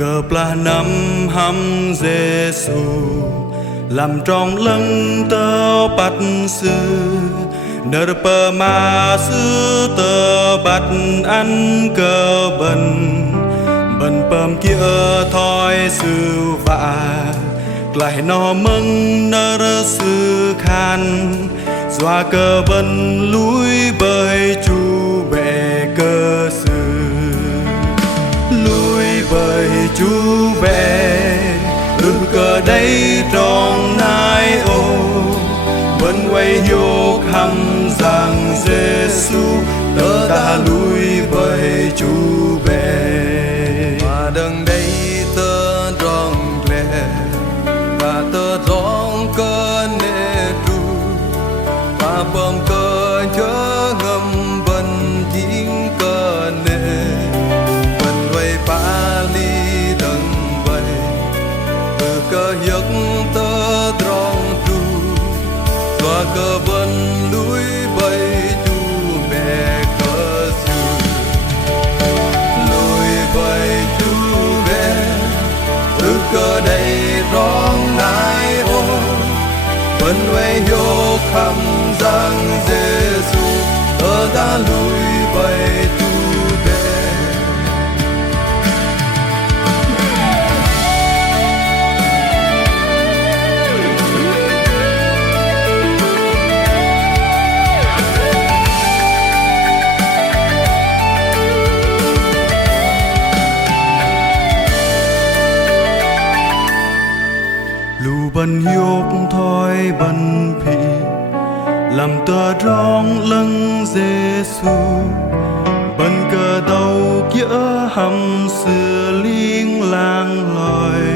cờ pla năm hăm Giêsu làm trong lưng tơ bắt sư nợ bờ ma sư tơ bắt ăn cờ bần bầm kia thoi sư vạ lại nó mừng nợ sư khan doa cờ bần lúi bơi chu bè cơ sư lúi bơi chu bè cờ đây trong nai ô vẫn quay vô khăm rằng Giêsu tớ ta lúi bơi chu bè và đằng đây tớ rong lè và tớ rong cơn nê tru và bom cơ chớ ngâm vần tiếng cơ nê vần quay ba ly đằng vầy từ cơ giấc tớ rong tru và cơ vần lúi bay chu bè cơ sư lúi bay chu bè từ cơ đây rong nai ô vẫn quay vô khăm rằng Giêsu tớ đã lúi bay chu bè. lù bần hiệp thoi bần phì làm tơ rong lưng Giêsu bần cờ đầu kia hầm xưa liên lang lòi